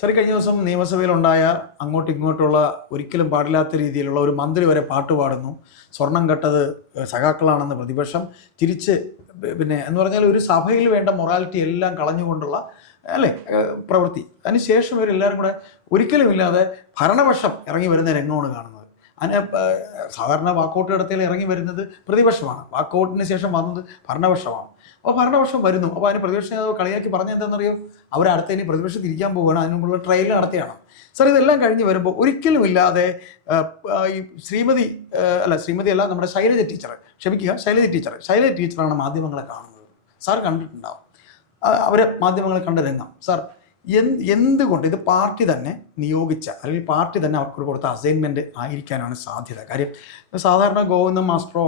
Sir, കഴിഞ്ഞ ദിവസം നിയമസഭയിലുണ്ടായ അങ്ങോട്ടും ഇങ്ങോട്ടുള്ള ഒരിക്കലും പാടില്ലാത്ത രീതിയിലുള്ള ഒരു മന്ത്രി വരെ പാട്ട് പാടുന്നു. സ്വർണം കട്ടത് സഖാക്കളാണെന്ന് പ്രതിപക്ഷം തിരിച്ച് പിന്നെ എന്ന് പറഞ്ഞാൽ ഒരു സഭയിൽ വേണ്ട മൊറാലിറ്റി എല്ലാം കളഞ്ഞുകൊണ്ടുള്ള അല്ലേ പ്രവൃത്തി. അതിനുശേഷം ഇവരെല്ലാവരും കൂടെ ഒരിക്കലും ഇല്ലാതെ ഭരണപക്ഷം ഇറങ്ങി വരുന്ന രംഗമാണ് കാണുന്നത്. അതിന് സാധാരണ വാക്കൗട്ട് നടത്തിയാൽ ഇറങ്ങി വരുന്നത് പ്രതിപക്ഷമാണ്, വാക്കൗട്ടിന് ശേഷം വന്നത് ഭരണപക്ഷമാണ്. അപ്പോൾ ഭരണപക്ഷം വരുന്നു. അപ്പോൾ അതിന് പ്രതിപക്ഷ നേതാവ് കളിയാക്കി പറഞ്ഞ എന്താണെന്നറിയോ? അവരടുത്ത് ഇനി പ്രതിപക്ഷം തിരിക്കാൻ പോവുകയാണ്, അതിന് മുമ്പുള്ള ട്രയൽ നടത്തിയാണ്. സാർ, ഇതെല്ലാം കഴിഞ്ഞ് വരുമ്പോൾ ഒരിക്കലും ഇല്ലാതെ ഈ ശ്രീമതി അല്ല, നമ്മുടെ ശൈലജ ടീച്ചർ, ക്ഷമിക്കുക, ശൈലജ ടീച്ചറാണ് മാധ്യമങ്ങളെ കാണുന്നത്. സാർ കണ്ടിട്ടുണ്ടാവും അവരെ മാധ്യമങ്ങളെ കണ്ട രംഗം. സാർ, എന്തുകൊണ്ട് ഇത് പാർട്ടി തന്നെ നിയോഗിച്ച അല്ലെങ്കിൽ പാർട്ടി തന്നെ അവർക്ക് കൊടുത്ത അസൈൻമെൻറ്റ് ആയിരിക്കാനാണ് സാധ്യത? കാര്യം സാധാരണ ഗോവിന്ദൻ മാസ്റ്ററോ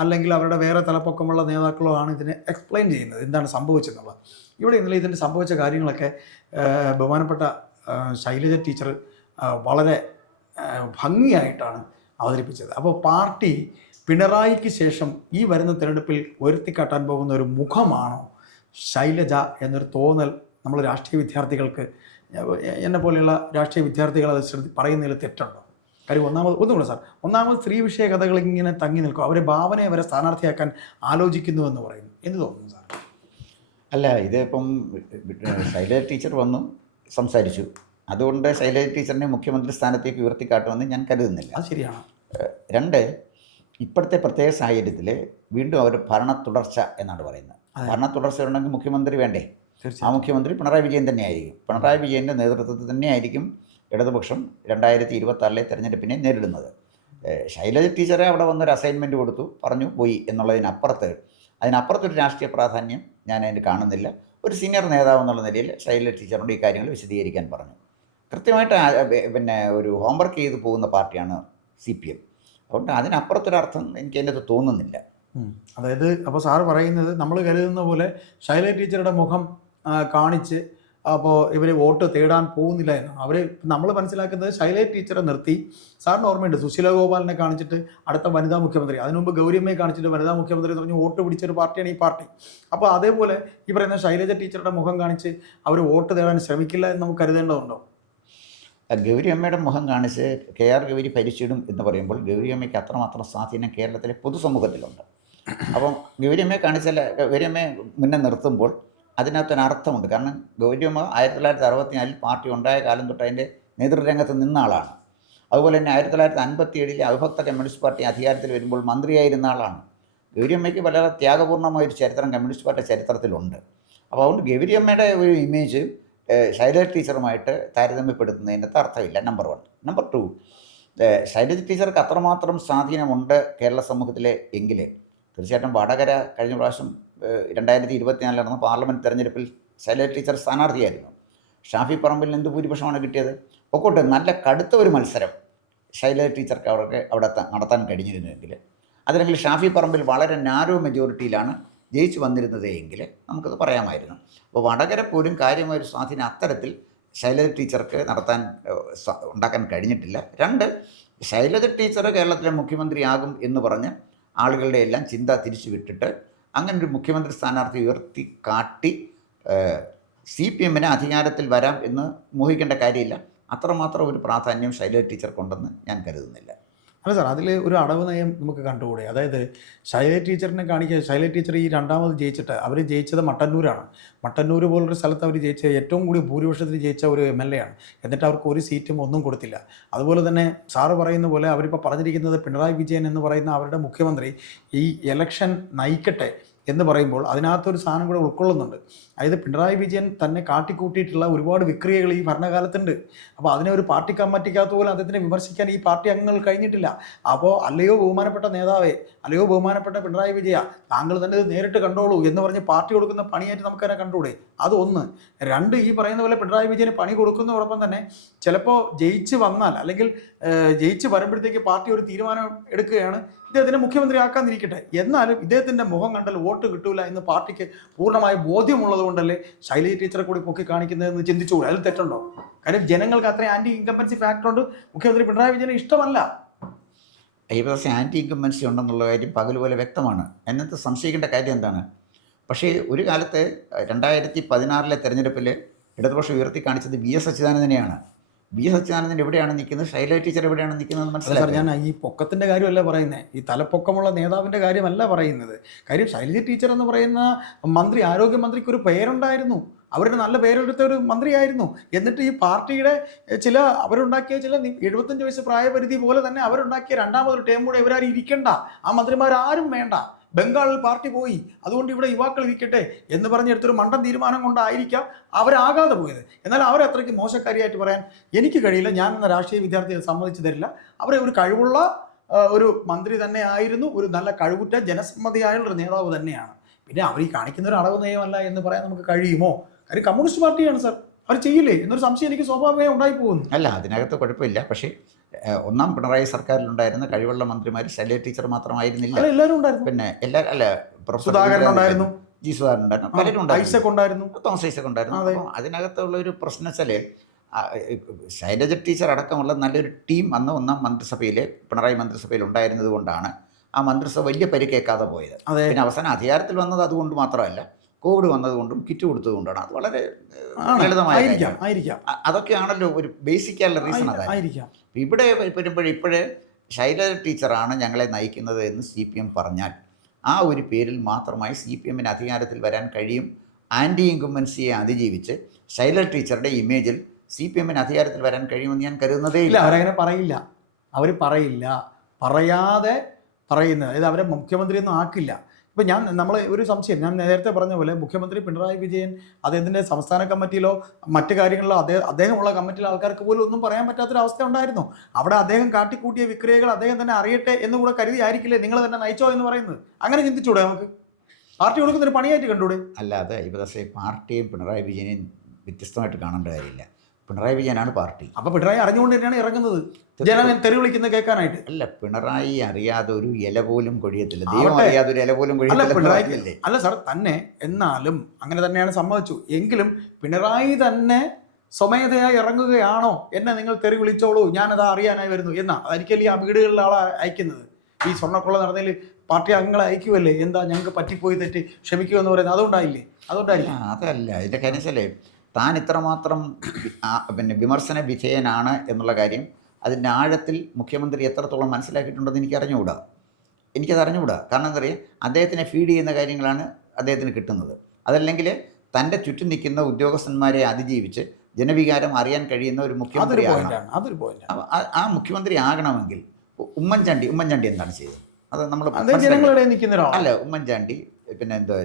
അല്ലെങ്കിൽ അവരുടെ വേറെ തലപ്പൊക്കമുള്ള നേതാക്കളോ ആണ് ഇതിനെ എക്സ്പ്ലെയിൻ ചെയ്യുന്നത് എന്താണ് സംഭവിച്ചെന്നുള്ളത്. ഇവിടെ ഇന്നലെ ഇതിൻ്റെ സംഭവിച്ച കാര്യങ്ങളൊക്കെ ബഹുമാനപ്പെട്ട ശൈലജ ടീച്ചർ വളരെ ഭംഗിയായിട്ടാണ് അവതരിപ്പിച്ചത്. അപ്പോൾ പാർട്ടി പിണറായിക്ക് ശേഷം ഈ വരുന്ന തിരഞ്ഞെടുപ്പിൽ ഉയർത്തിക്കാട്ടാൻ പോകുന്ന ഒരു മുഖമാണോ ശൈലജ എന്നൊരു തോന്നൽ നമ്മൾ രാഷ്ട്രീയ വിദ്യാർത്ഥികൾക്ക്, എന്നെ പോലെയുള്ള രാഷ്ട്രീയ വിദ്യാർത്ഥികൾ അത് പറയുന്നതിൽ തെറ്റുണ്ടോ? കാര്യം ഒന്നുകൂടെ സാർ, സ്ത്രീ വിഷയ കഥകൾ ഇങ്ങനെ തങ്ങി നിൽക്കും, അവരെ ഭാവനയെ വരെ സ്ഥാനാർത്ഥിയാക്കാൻ ആലോചിക്കുന്നു എന്ന് പറയുന്നു. എന്ത് തോന്നുന്നു സാർ? അല്ല, ഇതിപ്പം ശൈലജ ടീച്ചർ വന്നു സംസാരിച്ചു, അതുകൊണ്ട് ശൈലജ ടീച്ചറിനെ മുഖ്യമന്ത്രി സ്ഥാനത്തേക്ക് ഉയർത്തിക്കാട്ടുമെന്ന് ഞാൻ കരുതുന്നില്ല. അത് ശരിയാണ്. രണ്ട്, ഇപ്പോഴത്തെ പ്രത്യേക സാഹചര്യത്തിൽ വീണ്ടും അവർ ഭരണ തുടർച്ച എന്നാണ് പറയുന്നത്. ഭരണ തുടർച്ച ഉണ്ടെങ്കിൽ മുഖ്യമന്ത്രി വേണ്ടേ? ആ മുഖ്യമന്ത്രി പിണറായി വിജയൻ തന്നെയായിരിക്കും. പിണറായി വിജയൻ്റെ നേതൃത്വത്തിൽ തന്നെയായിരിക്കും ഇടതുപക്ഷം 2026 തെരഞ്ഞെടുപ്പിനെ നേരിടുന്നത്. ശൈലജ ടീച്ചറെ അവിടെ വന്നൊരു അസൈൻമെൻറ്റ് കൊടുത്തു, പറഞ്ഞു, പോയി അതിനപ്പുറത്തൊരു രാഷ്ട്രീയ പ്രാധാന്യം ഞാൻ അതിന് കാണുന്നില്ല. ഒരു സീനിയർ നേതാവ് എന്നുള്ള നിലയിൽ ശൈലജ ടീച്ചറിനോട് ഈ കാര്യങ്ങൾ വിശദീകരിക്കാൻ പറഞ്ഞു. കൃത്യമായിട്ട് ഒരു ഹോംവർക്ക് ചെയ്ത് പോകുന്ന പാർട്ടിയാണ് CPM. അതുകൊണ്ട് അതിനപ്പുറത്തൊരർത്ഥം എനിക്ക് അതിൻ്റെ അത് തോന്നുന്നില്ല. അതായത് അപ്പോൾ സാറ് പറയുന്നത് നമ്മൾ കരുതുന്ന പോലെ ശൈലജ ടീച്ചറുടെ മുഖം കാണിച്ച് അപ്പോൾ ഇവർ വോട്ട് തേടാൻ പോകുന്നില്ല എന്നാണ്. നമ്മൾ മനസ്സിലാക്കുന്നത് ശൈലജ ടീച്ചറെ നിർത്തി, സാറിന് ഓർമ്മയുണ്ട്, സുശീല ഗോപാലിനെ കാണിച്ചിട്ട് അടുത്ത വനിതാ മുഖ്യമന്ത്രി, അതിനുമുമ്പ് ഗൗരിയമ്മയെ കാണിച്ചിട്ട് വനിതാ മുഖ്യമന്ത്രി എന്ന് പറഞ്ഞ് വോട്ട് പിടിച്ചൊരു പാർട്ടിയാണ് ഈ പാർട്ടി. അപ്പോൾ അതേപോലെ ഈ പറയുന്ന ശൈലജ ടീച്ചറുടെ മുഖം കാണിച്ച് അവർ വോട്ട് തേടാൻ ശ്രമിക്കില്ല എന്ന് നമുക്ക് കരുതേണ്ടതുണ്ടോ? ഗൗരിയമ്മയുടെ മുഖം കാണിച്ച് KR ഗൗരി ഭരിച്ചിടും എന്ന് പറയുമ്പോൾ ഗൗരിയമ്മയ്ക്ക് അത്രമാത്രം സ്വാധീനം കേരളത്തിലെ പൊതുസമൂഹത്തിലുണ്ട്. അപ്പം ഗൗരിയമ്മയെ മുന്നേ നിർത്തുമ്പോൾ അതിനകത്തൊരർത്ഥമുണ്ട്. കാരണം ഗൗരിയമ്മ 1964 പാർട്ടി ഉണ്ടായ കാലം തൊട്ട് അതിൻ്റെ നേതൃരംഗത്ത് നിന്ന ആളാണ്. അതുപോലെ തന്നെ 1957 അവിഭക്ത കമ്മ്യൂണിസ്റ്റ് പാർട്ടി അധികാരത്തിൽ വരുമ്പോൾ മന്ത്രിയായിരുന്ന ആളാണ്. ഗൗരിയമ്മയ്ക്ക് വളരെ ത്യാഗപൂർണ്ണമായൊരു ചരിത്രം കമ്മ്യൂണിസ്റ്റ് പാർട്ടി ചരിത്രത്തിലുണ്ട്. അപ്പോൾ അതുകൊണ്ട് ഗൗരിയമ്മയുടെ ഒരു ഇമേജ് ശൈലജ ടീച്ചറുമായിട്ട് താരതമ്യപ്പെടുത്തുന്നതിനകത്ത് അർത്ഥമില്ല, നമ്പർ 1. നമ്പർ 2, ശൈലജ ടീച്ചർക്ക് അത്രമാത്രം സ്വാധീനമുണ്ട് കേരള സമൂഹത്തിലെ എങ്കിൽ തീർച്ചയായിട്ടും വടകര കഴിഞ്ഞ പ്രാവശ്യം 2024 നടന്ന പാർലമെൻറ്റ് തെരഞ്ഞെടുപ്പിൽ ശൈലജ ടീച്ചർ സ്ഥാനാർത്ഥിയായിരുന്നു. ഷാഫി പറമ്പിൽ എന്ത് ഭൂരിപക്ഷമാണ് കിട്ടിയത്? ഒക്കോട്ടെ, നല്ല കടുത്ത ഒരു മത്സരം ശൈലജ ടീച്ചർക്ക് അവിടെ നടത്താൻ കഴിഞ്ഞിരുന്നുവെങ്കിൽ, അതിലെങ്കിൽ ഷാഫി പറമ്പിൽ വളരെ നാരോ മെജോറിറ്റിയിലാണ് ജയിച്ചു വന്നിരുന്നത് എങ്കിൽ നമുക്കത് പറയാമായിരുന്നു. അപ്പോൾ വടകര പോലും കാര്യമായൊരു സ്വാധീനം അത്തരത്തിൽ ശൈലജ ടീച്ചർക്ക് ഉണ്ടാക്കാൻ കഴിഞ്ഞിട്ടില്ല. 2, ശൈലജ ടീച്ചർ കേരളത്തിലെ മുഖ്യമന്ത്രിയാകും എന്ന് പറഞ്ഞ് ആളുകളുടെ എല്ലാം ചിന്ത തിരിച്ചു വിട്ടിട്ട് അങ്ങനൊരു മുഖ്യമന്ത്രി സ്ഥാനാർത്ഥി ഉയർത്തി കാട്ടി CPMന് അധികാരത്തിൽ വരാം എന്ന് മോഹിക്കേണ്ട കാര്യമില്ല. അത്രമാത്രം ഒരു പ്രാധാന്യം ശൈലജ ടീച്ചർക്കുണ്ടെന്ന് ഞാൻ കരുതുന്നില്ല. അല്ല സാർ, അതിൽ ഒരു അടവ് നയം നമുക്ക് കണ്ടുകൂടെ? അതായത് ശൈലജ ടീച്ചറിനെ കാണിക്കുക, ശൈലജ ടീച്ചർ ഈ രണ്ടാമത് ജയിച്ചിട്ട് അവർ ജയിച്ചത് മട്ടന്നൂരാണ്. മട്ടന്നൂർ പോലൊരു സ്ഥലത്ത് അവർ ജയിച്ച ഏറ്റവും കൂടിയ ഭൂരിപക്ഷത്തിൽ ജയിച്ച ഒരു MLA ആണ്. എന്നിട്ട് അവർക്ക് ഒരു സീറ്റും ഒന്നും കൊടുത്തില്ല. അതുപോലെ തന്നെ സാറ് പറയുന്ന പോലെ അവരിപ്പോൾ പറഞ്ഞിരിക്കുന്നത് പിണറായി വിജയൻ എന്ന് പറയുന്ന അവരുടെ മുഖ്യമന്ത്രി ഈ ഇലക്ഷൻ നയിക്കട്ടെ എന്ന് പറയുമ്പോൾ അതിനകത്തൊരു സാധനം കൂടെ ഉൾക്കൊള്ളുന്നുണ്ട്. അതായത് പിണറായി വിജയൻ തന്നെ കാട്ടിക്കൂട്ടിയിട്ടുള്ള ഒരുപാട് വിക്രിയകൾ ഈ ഭരണകാലത്തുണ്ട്. അപ്പോൾ അതിനെ ഒരു പാർട്ടി കമ്മിറ്റിക്കകത്ത് പോലും അദ്ദേഹത്തിനെ വിമർശിക്കാൻ ഈ പാർട്ടി അംഗങ്ങൾ കഴിഞ്ഞിട്ടില്ല. അപ്പോൾ അല്ലയോ ബഹുമാനപ്പെട്ട നേതാവേ, അല്ലയോ ബഹുമാനപ്പെട്ട പിണറായി വിജയ, താങ്കൾ തന്നെ ഇത് നേരിട്ട് കണ്ടോളൂ എന്ന് പറഞ്ഞ് പാർട്ടി കൊടുക്കുന്ന പണിയായിട്ട് നമുക്കതിനെ കണ്ടുകൂടെ? അത് 1. 2, ഈ പറയുന്ന പോലെ പിണറായി വിജയന് പണി കൊടുക്കുന്നതോടൊപ്പം തന്നെ ചിലപ്പോൾ ജയിച്ച് വന്നാൽ അല്ലെങ്കിൽ ജയിച്ച് വരുമ്പോഴത്തേക്ക് പാർട്ടി ഒരു തീരുമാനം എടുക്കുകയാണ്, ഇദ്ദേഹത്തിനെ മുഖ്യമന്ത്രി ആക്കാതിരിക്കട്ടെ, എന്നാലും ഇദ്ദേഹത്തിൻ്റെ മുഖം കണ്ടാൽ വോട്ട് കിട്ടൂല എന്ന് പാർട്ടിക്ക് പൂർണ്ണമായ ബോധ്യമുള്ളത് കൊണ്ടല്ലേ ശൈലജ ടീച്ചറെ കൂടി പൊക്കി കാണിക്കുന്നതെന്ന് ചിന്തിച്ചുകൂടെ? അതിൽ തെറ്റുണ്ടോ? കാര്യം ജനങ്ങൾക്ക് അത്രയും ആൻറ്റി ഇൻകംബൻസി ഫാക്ടർ ഉണ്ട്. മുഖ്യമന്ത്രി പിണറായി വിജയന് ഇഷ്ടമല്ല. ആൻറ്റി ഇൻകംബൻസി ഉണ്ടെന്നുള്ള കാര്യം പകൽ പോലെ വ്യക്തമാണ്. എന്നത്തെ സംശയിക്കേണ്ട കാര്യം എന്താണ്? പക്ഷേ ഒരു കാലത്ത് 2016 തെരഞ്ഞെടുപ്പിൽ ഇടതുപക്ഷം ഉയർത്തി കാണിച്ചത് VS അച്യുതാനന്ദനെയാണ്. VS അച്യുതാനന്ദൻ എവിടെയാണ് നിൽക്കുന്നത്, ശൈലജ ടീച്ചർ എവിടെയാണ് നിൽക്കുന്നത് സാർ, മനസ്സിലായി. ഞാൻ ഈ പൊക്കത്തിൻ്റെ കാര്യമല്ല പറയുന്നത്, ഈ തലപ്പൊക്കമുള്ള നേതാവിൻ്റെ കാര്യമല്ല പറയുന്നത്. കാര്യം ശൈലജ ടീച്ചർ എന്ന് പറയുന്ന മന്ത്രി, ആരോഗ്യമന്ത്രിക്ക് ഒരു പേരുണ്ടായിരുന്നു, അവരുടെ നല്ല പേരെടുത്ത ഒരു മന്ത്രിയായിരുന്നു. എന്നിട്ട് ഈ പാർട്ടിയുടെ അവരുണ്ടാക്കിയ 75 വയസ്സ് പ്രായപരിധി പോലെ തന്നെ അവരുണ്ടാക്കിയ രണ്ടാമതൊരു ടേം കൂടെ ഇവരാരും ഇരിക്കണ്ട, ആ മന്ത്രിമാരാരും വേണ്ട, ബംഗാളിൽ പാർട്ടി പോയി, അതുകൊണ്ട് ഇവിടെ യുവാക്കൾ ഇരിക്കട്ടെ എന്ന് പറഞ്ഞെടുത്തൊരു മണ്ടൻ തീരുമാനം കൊണ്ടായിരിക്കാം അവരാകാതെ പോയത്. എന്നാൽ അവരെ അത്രയ്ക്ക് മോശക്കാരിയായിട്ട് പറയാൻ എനിക്ക് കഴിയില്ല. ഞാൻ എന്ന രാഷ്ട്രീയ വിദ്യാർത്ഥിയെ സമ്മതിച്ചു തരില്ല. അവരെ ഒരു കഴിവുള്ള ഒരു മന്ത്രി തന്നെ ആയിരുന്നു, ഒരു നല്ല കഴിവുറ്റ ജനസമ്മതിയായുള്ളൊരു നേതാവ് തന്നെയാണ്. പിന്നെ അവർ ഈ കാണിക്കുന്ന ഒരു അടവ് നയമല്ല എന്ന് പറയാൻ നമുക്ക് കഴിയുമോ? കാര്യം കമ്മ്യൂണിസ്റ്റ് പാർട്ടിയാണ് സാർ, അവർ ചെയ്യില്ലേ എന്നൊരു സംശയം എനിക്ക് സ്വാഭാവികമായി ഉണ്ടായി പോകുന്നു. അല്ല, അതിനകത്ത് കുഴപ്പമില്ല. പക്ഷേ ഒന്നാം പിണറായി സർക്കാരിലുണ്ടായിരുന്ന കഴിവുള്ള മന്ത്രിമാർ ശൈലജ ടീച്ചർ മാത്രമായിരുന്നില്ല, എല്ലാവരും ഉണ്ടായിരുന്നു. പിന്നെ എല്ലാവരും അല്ല, സുധാകരൻ ഉണ്ടായിരുന്നു, ജി സുധാകരൻ ഉണ്ടായിരുന്നു, പലരും ഉണ്ടായിരുന്നു, തോമസ് ഐസക് ഉണ്ടായിരുന്നു. അപ്പോൾ അതിനകത്തുള്ള ഒരു പ്രശ്നം വെച്ചാൽ ശൈലജ ടീച്ചർ അടക്കമുള്ള നല്ലൊരു ടീം അന്ന് ഒന്നാം മന്ത്രിസഭയിലെ പിണറായി മന്ത്രിസഭയിൽ ഉണ്ടായിരുന്നത് കൊണ്ടാണ് ആ മന്ത്രിസഭ വലിയ പരിക്കേക്കാതെ പോയത്. പിന്നെ അവസാനം അധികാരത്തിൽ വന്നത് അതുകൊണ്ട് മാത്രമല്ല, കോവിഡ് വന്നതുകൊണ്ടും കിറ്റ് കൊടുത്തതുകൊണ്ടാണ്. അത് വളരെ ലളിതമായ അതൊക്കെയാണല്ലോ ഒരു ബേസിക്കായുള്ള റീസൺ. അതായിരിക്കാം ഇവിടെ ഇപ്പോഴേ ശൈലജ ടീച്ചറാണ് ഞങ്ങളെ നയിക്കുന്നത് എന്ന് CPM പറഞ്ഞാൽ ആ ഒരു പേരിൽ മാത്രമായി CPMന് അധികാരത്തിൽ വരാൻ കഴിയും. ആൻറ്റി ഇൻകുംബൻസിയെ അതിജീവിച്ച് ശൈലജ ടീച്ചറുടെ ഇമേജിൽ CPMന് അധികാരത്തിൽ വരാൻ കഴിയുമെന്ന് ഞാൻ കരുതുന്നതേ ഇല്ല. അവരങ്ങനെ പറയില്ല, അവർ പറയില്ല, പറയാതെ പറയുന്നത്, അതായത് അവരെ മുഖ്യമന്ത്രിയൊന്നും ആക്കില്ല. ഇപ്പം നമ്മൾ ഒരു സംശയം, ഞാൻ നേരത്തെ പറഞ്ഞ പോലെ മുഖ്യമന്ത്രി പിണറായി വിജയൻ അദ്ദേഹത്തിൻ്റെ സംസ്ഥാന കമ്മിറ്റിയിലോ മറ്റു കാര്യങ്ങളിലോ അദ്ദേഹമുള്ള കമ്മിറ്റിയിലെ ആൾക്കാർക്ക് പോലും ഒന്നും പറയാൻ പറ്റാത്തൊരവസ്ഥ ഉണ്ടായിരുന്നു. അവിടെ അദ്ദേഹം കാട്ടിക്കൂട്ടിയ വിക്രിയകൾ അദ്ദേഹം തന്നെ അറിയട്ടെ എന്ന് കൂടെ കരുതി ആയിരിക്കില്ലേ നിങ്ങൾ തന്നെ നയിച്ചോ എന്ന് പറയുന്നത്? അങ്ങനെ ചിന്തിച്ചൂടെ? നമുക്ക് പാർട്ടി കൊടുക്കുന്നൊരു പണിയായിട്ട് കണ്ടൂടെ? അല്ലാതെ ഇവിടെ പാർട്ടിയും പിണറായി വിജയനെയും വ്യത്യസ്തമായിട്ട് കാണേണ്ട കാര്യമില്ല. പിണറായി വിജയനാണ് പാർട്ടി. അപ്പോൾ പിണറായി അറിഞ്ഞുകൊണ്ട് തന്നെയാണ് ഇറങ്ങുന്നത്, ജനം തെറി വിളിക്കുന്നത് കേൾക്കാനായിട്ട്. അല്ല, പിണറായി അറിയാതെ ഒരു ഇല പോലും കൊഴിയത്തില്ല, ദൈവം അറിയാതെ ഒരു ഇല പോലും കൊഴിയത്തില്ല. അല്ല സാർ, തന്നെ എന്നാലും അങ്ങനെ തന്നെയാണ് സമ്മതിച്ചു. എങ്കിലും പിണറായി തന്നെ സ്വമേധയായി ഇറങ്ങുകയാണോ, എന്നെ നിങ്ങൾ തെറി വിളിച്ചോളൂ, ഞാനത് അറിയാനായി വരുന്നു എന്നാ? അതായിരിക്കല്ലേ ആ വീടുകളിൽ ആളെ അയക്കുന്നത്. ഈ സ്വർണ്ണക്കൊള്ള നടന്നതിൽ പാർട്ടി അംഗങ്ങളെ അയക്കുമല്ലേ, എന്താ ഞങ്ങൾക്ക് പറ്റിപ്പോയി തെറ്റ് ക്ഷമിക്കൂ എന്ന് പറയുന്നത്? അതുകൊണ്ടായില്ലേ? അതല്ല ഇതിൻ്റെ കാര്യം വെച്ചാലേ, താൻ ഇത്രമാത്രം പിന്നെ വിമർശന വിധേയനാണ് എന്നുള്ള കാര്യം അതിൻ്റെ ആഴത്തിൽ മുഖ്യമന്ത്രി എത്രത്തോളം മനസ്സിലാക്കിയിട്ടുണ്ടെന്ന് എനിക്കത് അറിഞ്ഞുകൂടാ. കാരണം എന്താ പറയുക, അദ്ദേഹത്തിനെ ഫീഡ് ചെയ്യുന്ന കാര്യങ്ങളാണ് അദ്ദേഹത്തിന് കിട്ടുന്നത്. അതല്ലെങ്കിൽ തൻ്റെ ചുറ്റും നിൽക്കുന്ന ഉദ്യോഗസ്ഥന്മാരെ അതിജീവിച്ച് ജനവികാരം അറിയാൻ കഴിയുന്ന ഒരു മുഖ്യമന്ത്രി ആ മുഖ്യമന്ത്രി ആകണമെങ്കിൽ ഉമ്മൻചാണ്ടി എന്താണ് ചെയ്തത്? അത് നമ്മൾ അല്ല, ഉമ്മൻചാണ്ടി പിന്നെ എന്താ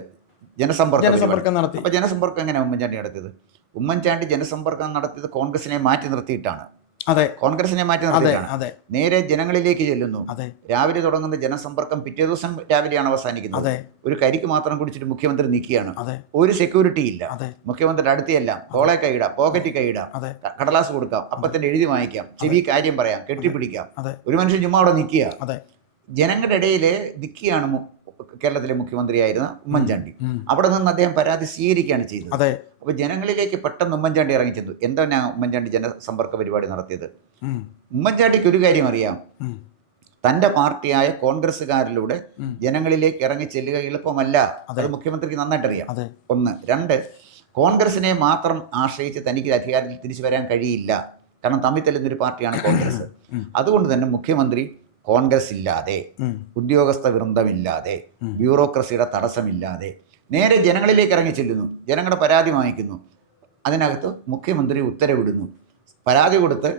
ജനസമ്പർക്കം നടത്തി. അപ്പോൾ ജനസമ്പർക്കം എങ്ങനെയാണ് ഉമ്മൻചാണ്ടി നടത്തിയത്? ഉമ്മൻചാണ്ടി ജനസമ്പർക്കം നടത്തിയത് കോൺഗ്രസിനെ മാറ്റി നിർത്തിയിട്ടാണ്. കോൺഗ്രസിനെ മാറ്റി നിർത്തിയിട്ടാണ്. നേരെ ജനങ്ങളിലേക്ക് ചെല്ലുന്നു. രാവിലെ തുടങ്ങുന്ന ജനസമ്പർക്കം പിറ്റേ ദിവസം രാവിലെയാണ് അവസാനിക്കുന്നത്. ഒരു കരിക്ക് മാത്രം കുടിച്ചിട്ട് മുഖ്യമന്ത്രി നിൽക്കുകയാണ്. ഒരു സെക്യൂരിറ്റി ഇല്ല. മുഖ്യമന്ത്രിയുടെ അടുത്തെല്ലാം തോളെ കൈയിടാം, പോക്കറ്റിൽ കൈയിടാം, കടലാസ് കൊടുക്കാം, അപ്പത്തന്നെ എഴുതി വാങ്ങിക്കാം, ചെവി കാര്യം പറയാം, കെട്ടിപ്പിടിക്കാം. ഒരു മനുഷ്യൻ ചുമ്മാ അവിടെ നിൽക്കുക, ജനങ്ങളുടെ ഇടയിൽ നിൽക്കുകയാണ് കേരളത്തിലെ മുഖ്യമന്ത്രിയായിരുന്ന ഉമ്മൻചാണ്ടി. അവിടെ നിന്ന് അദ്ദേഹം പരാതി സ്വീകരിക്കുകയാണ് ചെയ്തത്. അപ്പോൾ ജനങ്ങളിലേക്ക് പെട്ടെന്ന് ഉമ്മൻചാണ്ടി ഇറങ്ങിച്ചെന്നു. എന്താണ് ഉമ്മൻചാണ്ടി ജനസമ്പർക്ക പരിപാടി നടത്തിയത്? ഉമ്മൻചാണ്ടിക്ക് ഒരു കാര്യം അറിയാം, തൻ്റെ പാർട്ടിയായ കോൺഗ്രസ്സുകാരിലൂടെ ജനങ്ങളിലേക്ക് ഇറങ്ങി ചെല്ലുക എളുപ്പമല്ല. അത് മുഖ്യമന്ത്രിക്ക് നന്നായിട്ട് അറിയാം. ഒന്ന്. രണ്ട്, കോൺഗ്രസിനെ മാത്രം ആശ്രയിച്ച് തനിക്ക് അധികാരത്തിൽ തിരിച്ചു വരാൻ കഴിയില്ല. കാരണം തമ്മിൽ തെല്ലുന്നൊരു പാർട്ടിയാണ് കോൺഗ്രസ്. അതുകൊണ്ട് തന്നെ മുഖ്യമന്ത്രി കോൺഗ്രസ് ഇല്ലാതെ, ഉദ്യോഗസ്ഥ വൃന്ദമില്ലാതെ, ബ്യൂറോക്രസിയുടെ തടസ്സമില്ലാതെ നേരെ ജനങ്ങളിലേക്ക് ഇറങ്ങി ചെല്ലുന്നു, ജനങ്ങളുടെ പരാതി വാങ്ങിക്കുന്നു. അതിനകത്ത് മുഖ്യമന്ത്രി ഉത്തരവിടുന്നു. പരാതി കൊടുത്ത്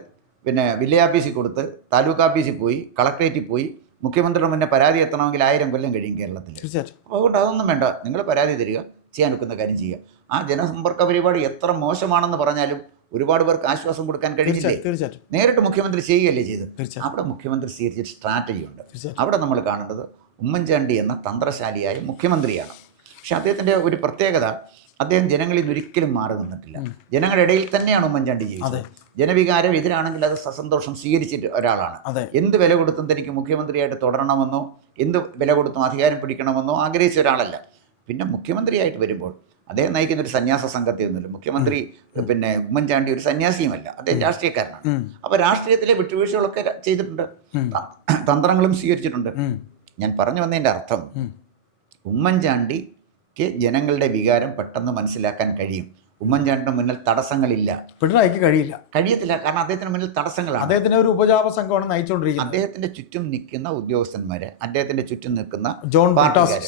പിന്നെ വില്ലേജ് ഓഫീസിൽ കൊടുത്ത് താലൂക്ക് ഓഫീസിൽ പോയി കളക്ട്രേറ്റിൽ പോയി മുഖ്യമന്ത്രിയുടെ മുന്നേ പരാതി എത്തണമെങ്കിൽ 1000 കൊല്ലം കഴിയും കേരളത്തിൽ. അതുകൊണ്ട് അതൊന്നും വേണ്ട, നിങ്ങൾ പരാതി തരിക, ചെയ്യാൻ വെക്കുന്ന കാര്യം ചെയ്യുക. ആ ജനസമ്പർക്ക പരിപാടി എത്ര മോശമാണെന്ന് പറഞ്ഞാലും ഒരുപാട് പേർക്ക് ആശ്വാസം കൊടുക്കാൻ കഴിഞ്ഞില്ലേ? നേരിട്ട് മുഖ്യമന്ത്രി ചെയ്യുകയല്ലേ ചെയ്ത്? അവിടെ മുഖ്യമന്ത്രി സ്വീകരിച്ച സ്ട്രാറ്റജി ഉണ്ട്. അവിടെ നമ്മൾ കാണേണ്ടത് ഉമ്മൻചാണ്ടി എന്ന തന്ത്രശാലിയായ മുഖ്യമന്ത്രിയാണ്. പക്ഷെ അദ്ദേഹത്തിൻ്റെ ഒരു പ്രത്യേകത, അദ്ദേഹം ജനങ്ങളിൽ നിന്ന് ഒരിക്കലും മാറി നിന്നിട്ടില്ല. ജനങ്ങളുടെ ഇടയിൽ തന്നെയാണ് ഉമ്മൻചാണ്ടി ജീവിച്ചത്. ജനവികാരം എതിരാണെങ്കിൽ അത് സസന്തോഷം സ്വീകരിച്ചിട്ട് ഒരാളാണ്. എന്ത് വില കൊടുത്തും തനിക്ക് മുഖ്യമന്ത്രിയായിട്ട് തുടരണമെന്നോ എന്ത് വില കൊടുത്തും അധികാരം പിടിക്കണമെന്നോ ആഗ്രഹിച്ച ഒരാളല്ല. പിന്നെ മുഖ്യമന്ത്രിയായിട്ട് വരുമ്പോൾ അദ്ദേഹം നയിക്കുന്ന ഒരു സന്യാസ സംഘത്തെയൊന്നുമില്ല. മുഖ്യമന്ത്രി പിന്നെ ഉമ്മൻചാണ്ടി ഒരു സന്യാസിയുമല്ല, അദ്ദേഹം രാഷ്ട്രീയക്കാരനാണ്. അപ്പോൾ രാഷ്ട്രീയത്തിലെ വിട്ടുവീഴ്ചകളൊക്കെ ചെയ്തിട്ടുണ്ട്, തന്ത്രങ്ങളും സ്വീകരിച്ചിട്ടുണ്ട്. ഞാൻ പറഞ്ഞു വന്നതിൻ്റെ അർത്ഥം, ഉമ്മൻചാണ്ടിക്ക് ജനങ്ങളുടെ വികാരം പെട്ടെന്ന് മനസ്സിലാക്കാൻ കഴിയും. ഉമ്മൻചാണ്ടിയുടെ മുന്നിൽ തടസ്സങ്ങളില്ല. പിണറായിക്ക് കഴിയത്തില്ല. കാരണം അദ്ദേഹത്തിന് മുന്നിൽ തടസ്സങ്ങളാണ്. അദ്ദേഹത്തിന് ഒരു ഉപജാപ സംഘമാണ് നയിച്ചുകൊണ്ടിരിക്കുന്നത്. അദ്ദേഹത്തിന്റെ ചുറ്റും നിൽക്കുന്ന ഉദ്യോഗസ്ഥന്മാര്, അദ്ദേഹത്തിന്റെ ചുറ്റും നിൽക്കുന്ന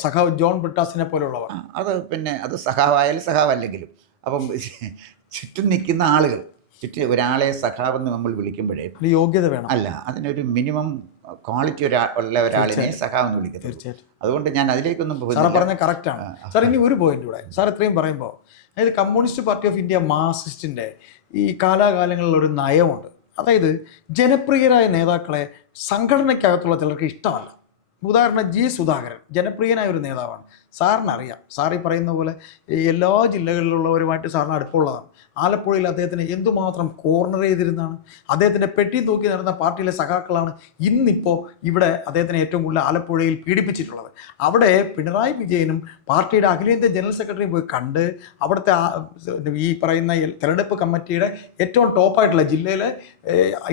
സഖാവ് ജോൺ ബ്രിട്ടാസിനെ പോലുള്ളവർ, അത് പിന്നെ അത് സഖാവായാലും സഖാവല്ലെങ്കിലും, അപ്പം ചുറ്റും നിൽക്കുന്ന ആളുകൾ, ചുറ്റും ഒരാളെ സഖാവെന്ന് നമ്മൾ വിളിക്കുമ്പോഴേ യോഗ്യത വേണം. അല്ല, അതിനൊരു മിനിമം ക്വാളിറ്റി ഉള്ള ഒരാളിനെ സഖാവെന്ന് വിളിക്കുന്നത്. തീർച്ചയായിട്ടും. അതുകൊണ്ട് ഞാൻ അതിലേക്കൊന്നും സാറ് പറഞ്ഞ കറക്റ്റാണ് സാർ. ഇനി ഒരു പോയിന്റ് ഇവിടെ സാർ ഇത്രയും പറയുമ്പോൾ, അതായത് കമ്മ്യൂണിസ്റ്റ് പാർട്ടി ഓഫ് ഇന്ത്യ മാർക്സിസ്റ്റിൻ്റെ ഈ കാലാകാലങ്ങളിൽ ഒരു നയമുണ്ട്. അതായത് ജനപ്രിയരായ നേതാക്കളെ സംഘടനയ്ക്കകത്തുള്ള ചിലർക്ക് ഇഷ്ടമല്ല. ഉദാഹരണം ജി സുധാകരൻ ജനപ്രിയനായ ഒരു നേതാവാണ്. സാറിനറിയാം, സാർ ഈ പറയുന്ന പോലെ എല്ലാ ജില്ലകളിലുള്ളവരുമായിട്ട് സാറിന് അടുപ്പമുള്ളതാണ്. ആലപ്പുഴയിൽ അദ്ദേഹത്തിന് എന്തുമാത്രം കോർണർ ചെയ്തിരുന്നതാണ്. അദ്ദേഹത്തിൻ്റെ പെട്ടി തൂക്കി നടന്ന പാർട്ടിയിലെ സഖാക്കളാണ് ഇന്നിപ്പോൾ ഇവിടെ അദ്ദേഹത്തിനെ ഏറ്റവും കൂടുതൽ ആലപ്പുഴയിൽ പീഡിപ്പിച്ചിട്ടുള്ളത്. അവിടെ പിണറായി വിജയനും പാർട്ടിയുടെ അഖിലേന്ത്യാ ജനറൽ സെക്രട്ടറിയും പോയി കണ്ട് അവിടുത്തെ ഈ പറയുന്ന തെരഞ്ഞെടുപ്പ് കമ്മിറ്റിയുടെ ഏറ്റവും ടോപ്പായിട്ടുള്ള ജില്ലയിലെ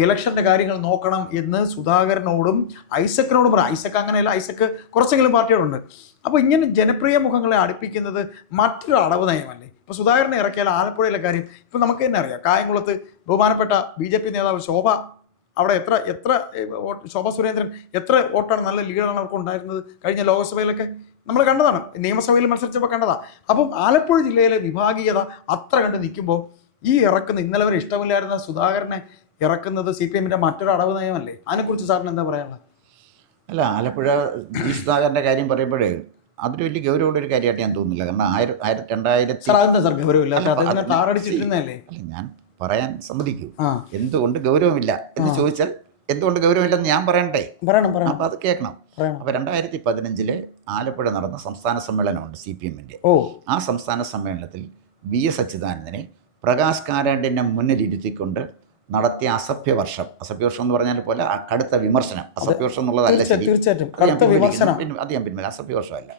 ഇലക്ഷൻ്റെ കാര്യങ്ങൾ നോക്കണം എന്ന് സുധാകരനോടും ഐസക്കിനോടും പറയാം. ഐസക്ക് അങ്ങനെയല്ല, ഐസക്ക് കുറച്ചെങ്കിലും പാർട്ടിയോടുണ്ട്. അപ്പോൾ ഇങ്ങനെ ജനപ്രിയ മുഖങ്ങളെ അടുപ്പിക്കുന്നത് മറ്റൊരു അടവ് നയമല്ലേ? ഇപ്പോൾ സുധാകരനെ ഇറക്കിയാൽ ആലപ്പുഴയിലെ കാര്യം ഇപ്പോൾ നമുക്ക് തന്നെ അറിയാം. കായംകുളത്ത് ബഹുമാനപ്പെട്ട BJP നേതാവ് ശോഭ, അവിടെ എത്ര ശോഭ സുരേന്ദ്രൻ എത്ര വോട്ടാണ്, നല്ല ലീഡറാണ് അവർക്ക് ഉണ്ടായിരുന്നത് കഴിഞ്ഞ ലോക്സഭയിലൊക്കെ നമ്മൾ കണ്ടതാണ്, നിയമസഭയിൽ മത്സരിച്ചപ്പോൾ കണ്ടതാണ്. അപ്പം ആലപ്പുഴ ജില്ലയിലെ വിഭാഗീയത അത്ര കണ്ട് നിൽക്കുമ്പോൾ ഈ ഇറക്കുന്ന ഇന്നലെ വരെ ഇഷ്ടമില്ലായിരുന്ന സുധാകരനെ ഇറക്കുന്നത് CPM-ൻ്റെ മറ്റൊരു അടവ് നയമല്ലേ? അതിനെക്കുറിച്ച് സാറിന് എന്താ പറയാനുള്ളത്? അല്ല, ആലപ്പുഴ ജി സുധാകരൻ്റെ കാര്യം പറയുമ്പോഴേ അതൊരു വലിയ ഗൗരവമുള്ളൊരു കാര്യമായിട്ട് ഞാൻ തോന്നുന്നില്ല. കാരണം 2000 അല്ല, ഞാൻ പറയാൻ സമ്മതിക്കൂ. എന്തുകൊണ്ട് ഗൗരവമില്ല എന്ന് ചോദിച്ചാൽ എന്തുകൊണ്ട് ഗൗരവമില്ലെന്ന് ഞാൻ പറയണ്ടേ? അപ്പം അത് കേൾക്കണം. അപ്പോൾ 2015 ആലപ്പുഴ നടന്ന സംസ്ഥാന സമ്മേളനമുണ്ട് CPM-ൻ്റെ. ആ സംസ്ഥാന സമ്മേളനത്തിൽ VS അച്യുതാനന്ദനെ പ്രകാശ് കാരാട്ടിനെ മുന്നിലിരുത്തിക്കൊണ്ട് നടത്തിയ അസഭ്യവർഷം എന്ന് പറഞ്ഞാൽ പോലെ കടുത്ത വിമർശനം, അസഭ്യവർഷം എന്നുള്ളതല്ല ശരി, അദ്ദേഹം പിന്മേൽ അസഭ്യവർഷമല്ല,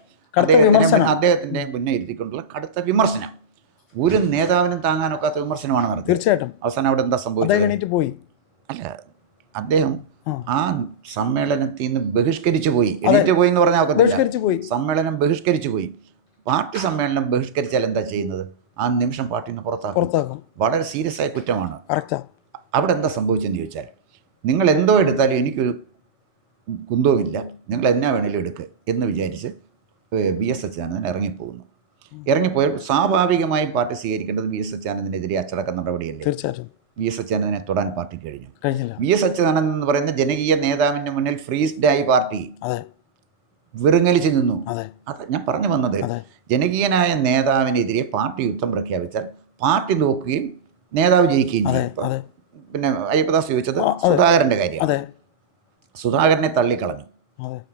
അദ്ദേഹത്തിന്റെ മുന്നേ ഇരുത്തിക്കൊണ്ടുള്ള കടുത്ത വിമർശനം, ഒരു നേതാവിനും താങ്ങാനൊക്കാത്ത വിമർശനമാണ് നടത്തിയത്. തീർച്ചയായിട്ടും. അവസാനം അവിടെ എന്താ സംഭവിച്ചത്? അല്ല, അദ്ദേഹം ആ സമ്മേളനത്തിൽ നിന്ന് ബഹിഷ്കരിച്ചു പോയി. എണീറ്റ് പോയി എന്ന് പറഞ്ഞാൽ സമ്മേളനം ബഹിഷ്കരിച്ചു പോയി. പാർട്ടി സമ്മേളനം ബഹിഷ്കരിച്ചാൽ എന്താ ചെയ്യുന്നത്? ആ നിമിഷം പാർട്ടിയിൽ നിന്ന് പുറത്താക്കും. വളരെ സീരിയസ് ആയ കുറ്റമാണ്. അവിടെ എന്താ സംഭവിച്ചെന്ന് ചോദിച്ചാൽ, നിങ്ങൾ എന്തോ എടുത്താലും എനിക്കൊരു കുന്തവുമില്ല, നിങ്ങൾ എന്നാ വേണേലും എടുക്കുക എന്ന് വിചാരിച്ച് VS അച്യുതാനന്ദൻ ഇറങ്ങിപ്പോകുന്നു. ഇറങ്ങിപ്പോയാൽ സ്വാഭാവികമായും പാർട്ടി സ്വീകരിക്കേണ്ടത് VS അച്യുതാനന്ദനെതിരെ അച്ചടക്ക നടപടിയല്ലേ? തീർച്ചയായിട്ടും. VS അച്യുതാനന്ദനെ തൊടാൻ പാർട്ടി കഴിഞ്ഞു. VS അച്യുതാനന്ദൻ എന്ന് പറയുന്ന ജനകീയ നേതാവിൻ്റെ മുന്നിൽ ഫ്രീസ്ഡായി പാർട്ടി വിറുങ്ങലിച്ച് നിന്നു. അത് ഞാൻ പറഞ്ഞു വന്നത്, ജനകീയനായ നേതാവിനെതിരെ പാർട്ടി യുദ്ധം പ്രഖ്യാപിച്ചാൽ പാർട്ടി നോക്കുകയും നേതാവ് ജയിക്കുകയും ചെയ്യും. പിന്നെ അയ്യപ്പദാസ് ചോദിച്ചത് സുധാകരൻ്റെ കാര്യം. സുധാകരനെ തള്ളിക്കളഞ്ഞു,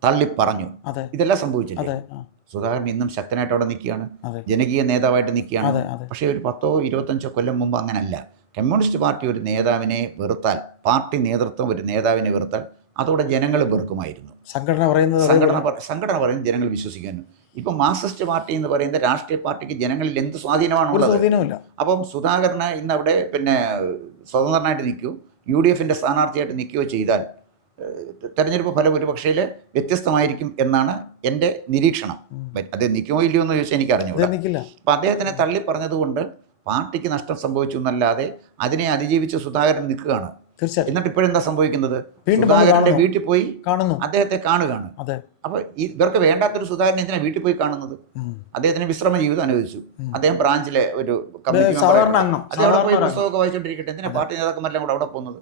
തള്ളിപ്പറഞ്ഞു, ഇതെല്ലാം സംഭവിച്ചില്ലേ? സുധാകരൻ ഇന്നും ശക്തനായിട്ട് അവിടെ നിൽക്കുകയാണ്, ജനകീയ നേതാവായിട്ട് നിൽക്കുകയാണ്. പക്ഷേ ഒരു 10-25 കൊല്ലം മുമ്പ് അങ്ങനല്ല. കമ്മ്യൂണിസ്റ്റ് പാർട്ടി ഒരു നേതാവിനെ വെറുത്താൽ, പാർട്ടി നേതൃത്വം ഒരു നേതാവിനെ വെറുത്താൽ അതോടെ ജനങ്ങൾ വെറുക്കുമായിരുന്നു. സംഘടന പറയുന്നത് ജനങ്ങൾ വിശ്വസിക്കുന്നു. ഇപ്പം മാർക്സിസ്റ്റ് പാർട്ടി എന്ന് പറയുന്ന രാഷ്ട്രീയ പാർട്ടിക്ക് ജനങ്ങളിൽ എന്ത് സ്വാധീനമാണുള്ളത്? അപ്പം സുധാകരന് ഇന്ന് അവിടെ പിന്നെ സ്വതന്ത്രനായിട്ട് നിൽക്കുകയോ UDF-ൻ്റെ സ്ഥാനാർത്ഥിയായിട്ട് നിൽക്കുകയോ ചെയ്താൽ തെരഞ്ഞെടുപ്പ് ഫലം ഒരു പക്ഷേ വ്യത്യസ്തമായിരിക്കും എന്നാണ് എൻ്റെ നിരീക്ഷണം. അത് നിൽക്കുമോ ഇല്ലയോ എന്ന് ചോദിച്ചാൽ എനിക്ക് അറിഞ്ഞുകൂടാ. അപ്പം അദ്ദേഹത്തിനെ തള്ളി പറഞ്ഞതുകൊണ്ട് പാർട്ടിക്ക് നഷ്ടം സംഭവിച്ചു എന്നല്ലാതെ അതിനെ അതിജീവിച്ച് സുധാകരൻ നിൽക്കുകയാണ്. എന്നിട്ട് ഇപ്പോഴെന്താ സംഭവിക്കുന്നത്? സുധാകരന്റെ വീട്ടിൽ പോയി കാണുന്നു, അദ്ദേഹത്തെ കാണുകയാണ്. അപ്പോൾ ഇവർക്ക് വേണ്ടാത്തൊരു സുധാകരൻ എന്തിനാ വീട്ടിൽ പോയി കാണുന്നത്? അദ്ദേഹത്തിന് വിശ്രമ ജീവിതം അനുവദിച്ചു. അദ്ദേഹം ബ്രാഞ്ചിലെ ഒരു കമ്മിറ്റി പോയി പുസ്തകമൊക്കെ വായിച്ചുകൊണ്ടിരിക്കട്ടെ. എന്തിനാ പാർട്ടി നേതാക്കന്മാരെല്ലാം കൂടെ അവിടെ പോകുന്നത്?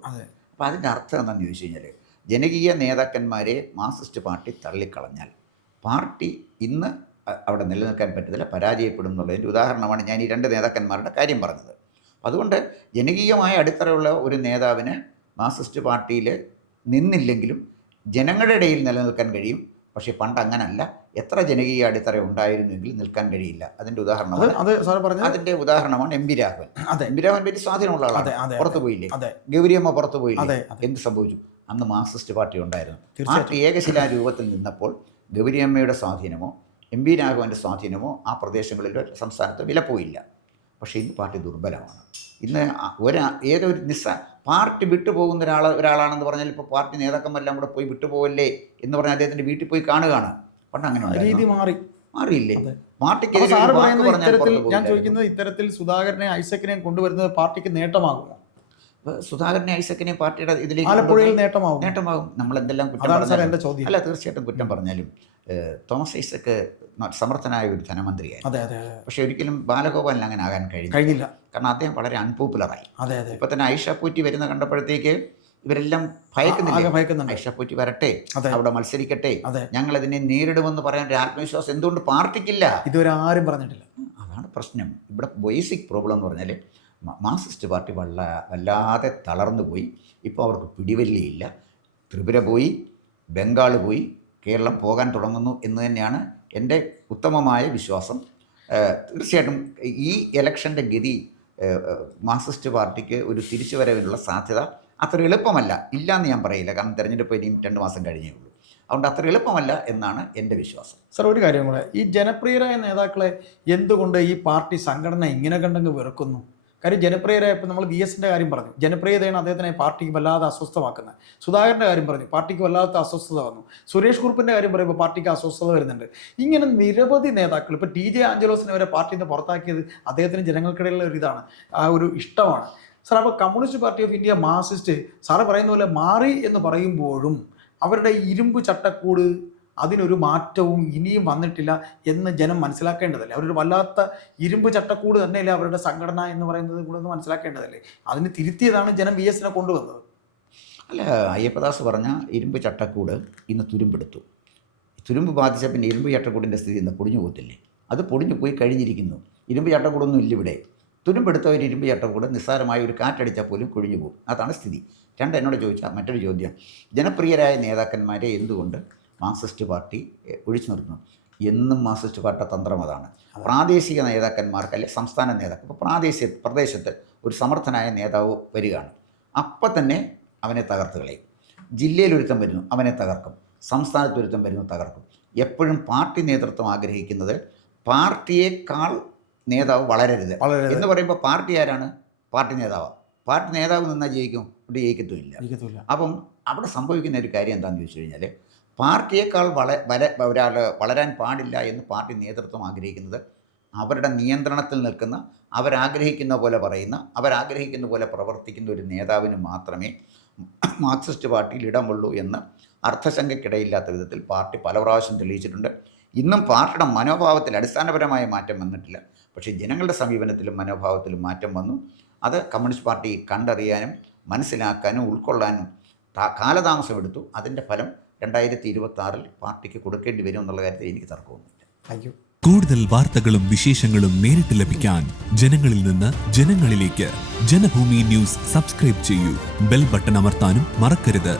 അപ്പോൾ അതിൻ്റെ അർത്ഥം എന്താണെന്ന് ചോദിച്ചു കഴിഞ്ഞാൽ, ജനകീയ നേതാക്കന്മാരെ മാർക്സിസ്റ്റ് പാർട്ടി തള്ളിക്കളഞ്ഞാൽ പാർട്ടി ഇന്ന് അവിടെ നിലനിൽക്കാൻ പറ്റത്തില്ല, പരാജയപ്പെടും എന്നുള്ളതിൻ്റെ ഉദാഹരണമാണ് ഞാൻ ഈ 2 നേതാക്കന്മാരുടെ കാര്യം പറഞ്ഞത്. അതുകൊണ്ട് ജനകീയമായ അടിത്തറയുള്ള ഒരു നേതാവിന് മാർക്സിസ്റ്റ് പാർട്ടിയിൽ നിന്നില്ലെങ്കിലും ജനങ്ങളുടെ ഇടയിൽ നിലനിൽക്കാൻ കഴിയും. പക്ഷേ പണ്ട് അങ്ങനല്ല. എത്ര ജനകീയ അടിത്തറ ഉണ്ടായിരുന്നെങ്കിൽ നിൽക്കാൻ കഴിയില്ല. അതിൻ്റെ ഉദാഹരണമാണ് MP രാഘവൻ. MP രാഘവൻ വലിയ സ്വാധീനമുള്ള ആളാണ്. പുറത്തു പോയില്ലേ? ഗൗരിയമ്മ പുറത്തു പോയില്ലേ? എന്ത് സംഭവിച്ചു? അന്ന് മാർക്സിസ്റ്റ് പാർട്ടി ഉണ്ടായിരുന്നു. പാർട്ടി ഏകശിലാ രൂപത്തിൽ നിന്നപ്പോൾ ഗൗരിയമ്മയുടെ സ്വാധീനമോ MP രാഘവൻ്റെ സ്വാധീനമോ ആ പ്രദേശങ്ങളിൽ സംസ്ഥാനത്ത് വിലപ്പോയില്ല. പക്ഷേ ഇന്ന് പാർട്ടി ദുർബലമാണ്. ഇന്ന് ഏതൊരു പാർട്ടി വിട്ടുപോകുന്ന ഒരാളാണെന്ന് പറഞ്ഞാൽ ഇപ്പോൾ പാർട്ടി നേതാക്കന്മാരെല്ലാം കൂടെ പോയി വിട്ടുപോകല്ലേ എന്ന് പറഞ്ഞാൽ അദ്ദേഹത്തിൻ്റെ വീട്ടിൽ പോയി കാണുകയാണ്. പണ്ട് അങ്ങനെ രീതി മാറി. മാറിയില്ലേ? അതെ. പാർട്ടിക്കെതിരെ സാറ് ഒരു വാക്ക് പറയുന്നത് പറഞ്ഞാൽ ഇത്തരത്തിൽ പുറത്ത് ഞാൻ പോകില്ലായിരുന്നു. ചോദിക്കുന്നത് ഇത്തരത്തിൽ സുധാകരനെ ഐസക്കിനെയും കൊണ്ടുവരുന്നത് പാർട്ടിക്ക് നേട്ടമാകുമോ? അപ്പോൾ സുധാകരനെ ഐസക്കിനെ പാർട്ടിയുടെ ഇതിലേക്ക് ആലപ്പുഴയിൽ കൊണ്ടുവന്ന് നേട്ടമാകും. നേട്ടമാകും. നമ്മൾ എന്തെല്ലാം കുറ്റം അതാണ് സാർ പറഞ്ഞാലും എൻ്റെ ചോദ്യം. അല്ല, തീർച്ചയായിട്ടും കുറ്റം പറഞ്ഞാലും തോമസ് ഐസക്ക് സമർത്ഥനായ ഒരു ധനമന്ത്രിയായിരുന്നു. അതെ അതെ അതെ. പക്ഷെ ഒരിക്കലും ബാലഗോപാലിന് അങ്ങനെ ആകാൻ കഴിഞ്ഞില്ല. കാരണം അദ്ദേഹം വളരെ അൺപോപ്പുലറായി. അതെ അതെ. ഇപ്പം തന്നെ ഐഷ പൂറ്റി വരുന്ന കണ്ടപ്പോഴത്തേക്ക് ഇവരെല്ലാം ആകെ ഭയക്കുന്നുണ്ട്. ഐഷ പൂറ്റി വരട്ടെ, അതെ. അവിടെ മത്സരിക്കട്ടെ, അതെ. ഞങ്ങൾ ഇതിനെ നേരിടുമെന്ന് പറയാൻ ഒരു ആത്മവിശ്വാസം എന്തുകൊണ്ട് പാർട്ടിക്കില്ല? ഇതുവരെ ആരും പറഞ്ഞിട്ടില്ല. അതാണ് പ്രശ്നം. ഇവിടെ ബേസിക് പ്രോബ്ലം എന്ന് പറഞ്ഞാൽ മാർക്സിസ്റ്റ് പാർട്ടി വല്ലാതെ തളർന്നു പോയി. ഇപ്പോൾ അവർക്ക് പിടിവല്ലിയില്ല. ത്രിപുര പോയി, ബംഗാൾ പോയി, കേരളം പോകാൻ തുടങ്ങുന്നു എന്ന് തന്നെയാണ് എൻ്റെ ഉത്തമമായ വിശ്വാസം. തീർച്ചയായിട്ടും ഈ ഇലക്ഷൻ്റെ ഗതി മാർക്സിസ്റ്റ് പാർട്ടിക്ക് ഒരു തിരിച്ചുവരവിനുള്ള സാധ്യത അത്ര എളുപ്പമല്ല. ഇല്ലയെന്ന് ഞാൻ പറയില്ല, കാരണം തിരഞ്ഞെടുപ്പ് ഇനിയും 2 മാസം കഴിഞ്ഞേ ഉള്ളൂ. അതുകൊണ്ട് അത്ര എളുപ്പമല്ല എന്നാണ് എൻ്റെ വിശ്വാസം. സാർ, ഒരു കാര്യം കൂടെ, ഈ ജനപ്രിയരായ നേതാക്കളെ എന്തുകൊണ്ട് ഈ പാർട്ടി സംഘടന ഇങ്ങനെ കണ്ടങ്ങ് വെറുക്കുന്നു? കാര്യം ജനപ്രിയരായ, ഇപ്പം നമ്മൾ VS-ൻ്റെ കാര്യം പറഞ്ഞു, ജനപ്രിയതയാണ് അദ്ദേഹത്തിനെ പാർട്ടിക്ക് വല്ലാതെ അസ്വസ്ഥമാക്കുന്നത്. സുധാകരൻ്റെ കാര്യം പറഞ്ഞു, പാർട്ടിക്ക് വല്ലാത്ത അസ്വസ്ഥത വന്നു. സുരേഷ് കുറുപ്പിൻ്റെ കാര്യം പറയുമ്പോൾ പാർട്ടിക്ക് അസ്വസ്ഥത വരുന്നുണ്ട്. ഇങ്ങനെ നിരവധി നേതാക്കൾ, ഇപ്പോൾ TJ ആഞ്ചലോസിനെ വരെ പാർട്ടിയിൽ നിന്ന് പുറത്താക്കിയത് അദ്ദേഹത്തിന് ജനങ്ങൾക്കിടയിലുള്ള ഒരു ഇതാണ്, ആ ഒരു ഇഷ്ടമാണ്. സാർ, അപ്പോൾ communist party of India Marxist sir പറയുന്ന പോലെ മാറി എന്ന് പറയുമ്പോഴും അവരുടെ ഇരുമ്പ് ചട്ടക്കൂട്, അതിനൊരു മാറ്റവും ഇനിയും വന്നിട്ടില്ല എന്ന് ജനം മനസ്സിലാക്കേണ്ടതല്ലേ? അവരൊരു വല്ലാത്ത ഇരുമ്പ് ചട്ടക്കൂട് തന്നെയല്ലേ അവരുടെ സംഘടന എന്ന് പറയുന്നത് കൂടെ ഒന്ന് മനസ്സിലാക്കേണ്ടതല്ലേ? അതിന് തിരുത്തിയതാണ് ജനം VS-നെ കൊണ്ടുവന്നത്. അല്ല, അയ്യപ്പദാസ് പറഞ്ഞ ഇരുമ്പ് ചട്ടക്കൂട് ഇന്ന് തുരുമ്പെടുത്തു. തുരുമ്പ് ബാധിച്ച പിന്നെ ഇരുമ്പ് ചട്ടക്കൂടിൻ്റെ സ്ഥിതി ഇന്ന് പൊടിഞ്ഞു പോകത്തില്ലേ? അത് പൊടിഞ്ഞു പോയി കഴിഞ്ഞിരിക്കുന്നു. ഇരുമ്പ് ചട്ടക്കൂടൊന്നും ഇല്ല ഇവിടെ. തുരുമ്പെടുത്ത ഒരു ഇരുമ്പ് ചട്ടക്കൂട് നിസ്സാരമായ ഒരു കാറ്റടിച്ചാൽ പോലും കൊഴിഞ്ഞു പോകും. അതാണ് സ്ഥിതി. എന്നോട് ചോദിച്ചാൽ മറ്റൊരു ചോദ്യം, ജനപ്രിയരായ നേതാക്കന്മാരെ എന്തുകൊണ്ട് മാർക്സിസ്റ്റ് പാർട്ടി ഒഴിച്ചു നിർത്തുന്നു? എന്നും മാർക്സിസ്റ്റ് പാർട്ടി തന്ത്രം അതാണ്. പ്രാദേശിക നേതാക്കന്മാർക്ക്, അല്ലെങ്കിൽ സംസ്ഥാന നേതാക്കൾ, ഇപ്പോൾ പ്രദേശത്ത് ഒരു സമർത്ഥനായ നേതാവ് വരികയാണ്, അപ്പം തന്നെ അവനെ തകർത്ത് കളയും. ജില്ലയിലൊരുത്തം വരുന്നു, അവനെ തകർക്കും. സംസ്ഥാനത്തൊരുത്തം വരുന്നു, തകർക്കും. എപ്പോഴും പാർട്ടി നേതൃത്വം ആഗ്രഹിക്കുന്നത് പാർട്ടിയേക്കാൾ നേതാവ് വളരരുത് എന്ന് പറയുമ്പോൾ പാർട്ടി ആരാണ്? പാർട്ടി നേതാവാണ്. പാർട്ടി നേതാവ് നിന്നാൽ ജയിക്കും? ഇവിടെ ജയിക്കത്തുമില്ല. അപ്പം അവിടെ സംഭവിക്കുന്ന ഒരു കാര്യം എന്താണെന്ന് ചോദിച്ചു കഴിഞ്ഞാൽ, പാർട്ടിയേക്കാൾ ഒരാൾ വളരാൻ പാടില്ല എന്ന് പാർട്ടി നേതൃത്വം ആഗ്രഹിക്കുന്നത് അവരുടെ നിയന്ത്രണത്തിൽ നിൽക്കുന്ന, അവരാഗ്രഹിക്കുന്ന പോലെ പറയുന്ന, അവരാഗ്രഹിക്കുന്ന പോലെ പ്രവർത്തിക്കുന്ന ഒരു നേതാവിന് മാത്രമേ മാർക്സിസ്റ്റ് പാർട്ടിയിൽ ഇടമുള്ളൂ എന്ന് അർത്ഥശങ്കയ്ക്കിടയില്ലാത്ത വിധത്തിൽ പാർട്ടി പല പ്രാവശ്യം തെളിയിച്ചിട്ടുണ്ട്. ഇന്നും പാർട്ടിയുടെ മനോഭാവത്തിൽ അടിസ്ഥാനപരമായ മാറ്റം വന്നിട്ടില്ല. പക്ഷേ ജനങ്ങളുടെ സമീപനത്തിലും മനോഭാവത്തിലും മാറ്റം വന്നു. അത് കമ്മ്യൂണിസ്റ്റ് പാർട്ടി കണ്ടറിയാനും മനസ്സിലാക്കാനും ഉൾക്കൊള്ളാനും കാലതാമസമെടുത്തു. അതിൻ്റെ ഫലം 2026 പാർട്ടിക്ക് കൊടുക്കേണ്ടി വരും എന്നുള്ള കാര്യത്തിൽ എനിക്ക് തർക്കമൊന്നുമില്ല. Thank you. കൂടുതൽ വാർത്തകളും വിശേഷങ്ങളും നേരിട്ട് ലഭിക്കാൻ ജനങ്ങളിൽ നിന്ന് ജനങ്ങളിലേക്ക് ജനഭൂമി ന്യൂസ് സബ്സ്ക്രൈബ് ചെയ്യൂ. ബെൽ ബട്ടൺ അമർത്താനും മറക്കരുത്.